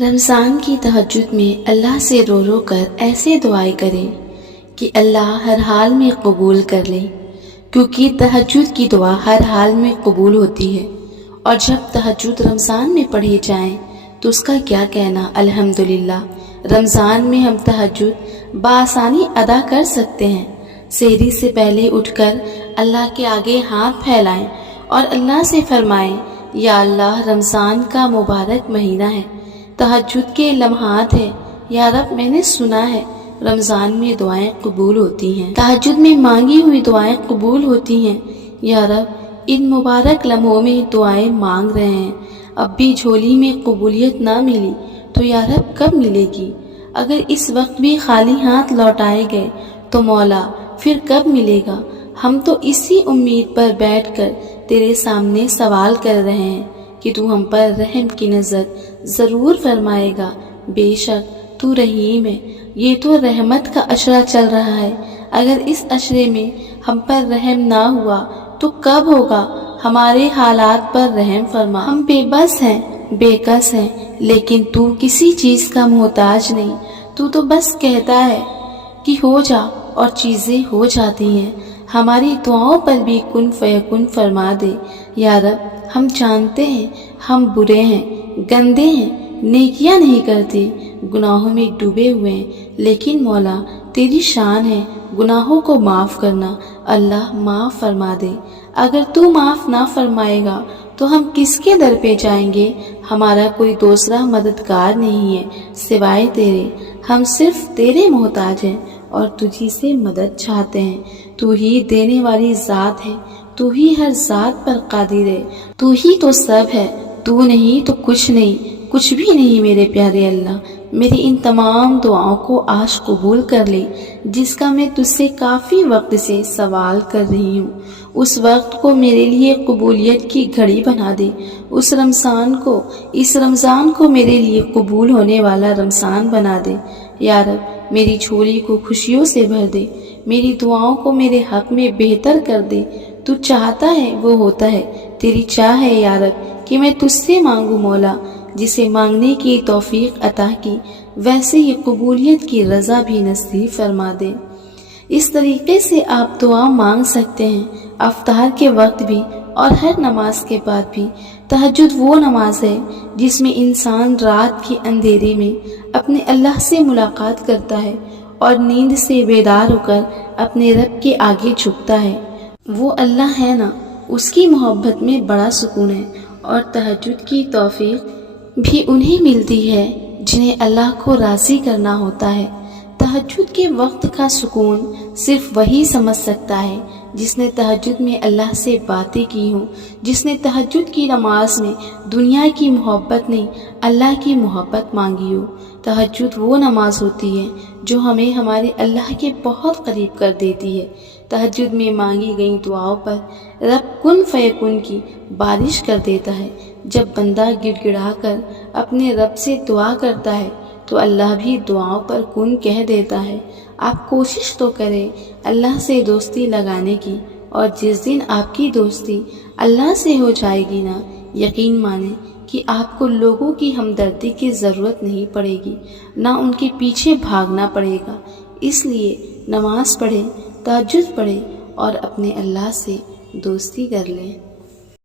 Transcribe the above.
رمضان کی تہجد میں اللہ سے رو رو کر ایسے دعائیں کریں کہ اللہ ہر حال میں قبول کر لے، کیونکہ تہجد کی دعا ہر حال میں قبول ہوتی ہے۔ اور جب تہجد رمضان میں پڑھی جائیں تو اس کا کیا کہنا۔ الحمدللہ رمضان میں ہم تہجد بآسانی ادا کر سکتے ہیں۔ سحری سے پہلے اٹھ کر اللہ کے آگے ہاتھ پھیلائیں اور اللہ سے فرمائیں، یا اللہ رمضان کا مبارک مہینہ ہے، تہجد کے لمحات ہیں، یا رب میں نے سنا ہے رمضان میں دعائیں قبول ہوتی ہیں، تہجد میں مانگی ہوئی دعائیں قبول ہوتی ہیں۔ یا رب ان مبارک لمحوں میں دعائیں مانگ رہے ہیں، اب بھی جھولی میں قبولیت نہ ملی تو یا رب کب ملے گی؟ اگر اس وقت بھی خالی ہاتھ لوٹائے گئے تو مولا پھر کب ملے گا؟ ہم تو اسی امید پر بیٹھ کر تیرے سامنے سوال کر رہے ہیں کہ تو ہم پر رحم کی نظر ضرور فرمائے گا۔ بے شک تو رحیم ہے۔ یہ تو رحمت کا عشرہ چل رہا ہے، اگر اس عشرے میں ہم پر رحم نہ ہوا تو کب ہوگا؟ ہمارے حالات پر رحم فرما۔ ہم بے بس ہیں، بے کس ہیں، لیکن تو کسی چیز کا محتاج نہیں۔ تو بس کہتا ہے کہ ہو جا اور چیزیں ہو جاتی ہیں۔ ہماری دعاؤں پر بھی کن فیکن فرما دے۔ یا رب ہم جانتے ہیں ہم برے ہیں، گندے ہیں، نیکیاں نہیں کرتے، گناہوں میں ڈوبے ہوئے ہیں، لیکن مولا تیری شان ہے گناہوں کو معاف کرنا۔ اللہ معاف فرما دے۔ اگر تو معاف نہ فرمائے گا تو ہم کس کے در پہ جائیں گے؟ ہمارا کوئی دوسرا مددگار نہیں ہے سوائے تیرے۔ ہم صرف تیرے محتاج ہیں اور تجھی سے مدد چاہتے ہیں۔ تو ہی دینے والی ذات ہے، تو ہی ہر ذات پر قادر ہے، تو ہی تو سب ہے، تو نہیں تو کچھ نہیں، کچھ بھی نہیں میرے پیارے اللہ۔ میری ان تمام دعاؤں کو آج قبول کر لے جس کا میں تجھ سے کافی وقت سے سوال کر رہی ہوں۔ اس وقت کو میرے لیے قبولیت کی گھڑی بنا دے۔ اس رمضان کو میرے لیے قبول ہونے والا رمضان بنا دے۔ یا رب میری جھولی کو خوشیوں سے بھر دے، میری دعاؤں کو میرے حق میں بہتر کر دے۔ تو چاہتا ہے وہ ہوتا ہے، تیری چاہ ہے یا رب کہ میں تجھ سے مانگوں مولا۔ جسے مانگنے کی توفیق عطا کی ویسے ہی قبولیت کی رضا بھی نصیب فرما دے۔ اس طریقے سے آپ دعا مانگ سکتے ہیں افطار کے وقت بھی اور ہر نماز کے بعد بھی۔ تہجد وہ نماز ہے جس میں انسان رات کی اندھیرے میں اپنے اللہ سے ملاقات کرتا ہے اور نیند سے بیدار ہو کر اپنے رب کے آگے جھکتا ہے۔ وہ اللہ ہے نا، اس کی محبت میں بڑا سکون ہے، اور تہجد کی توفیق بھی انہیں ملتی ہے جنہیں اللہ کو راضی کرنا ہوتا ہے۔ تہجد کے وقت کا سکون صرف وہی سمجھ سکتا ہے جس نے تہجد میں اللہ سے باتیں کی ہوں، جس نے تہجد کی نماز میں دنیا کی محبت نہیں اللہ کی محبت مانگی ہو۔ تہجد وہ نماز ہوتی ہے جو ہمیں ہمارے اللہ کے بہت قریب کر دیتی ہے۔ تہجد میں مانگی گئی دعاؤں پر رب کن فیکن کی بارش کر دیتا ہے۔ جب بندہ گڑ گڑا کر اپنے رب سے دعا کرتا ہے تو اللہ بھی دعاؤں پر کن کہہ دیتا ہے۔ آپ کوشش تو کریں اللہ سے دوستی لگانے کی، اور جس دن آپ کی دوستی اللہ سے ہو جائے گی نا، یقین مانیں کہ آپ کو لوگوں کی ہمدردی کی ضرورت نہیں پڑے گی، نہ ان کے پیچھے بھاگنا پڑے گا۔ اس لیے نماز پڑھیں، تہجد پڑھیں اور اپنے اللہ سے دوستی کر لیں۔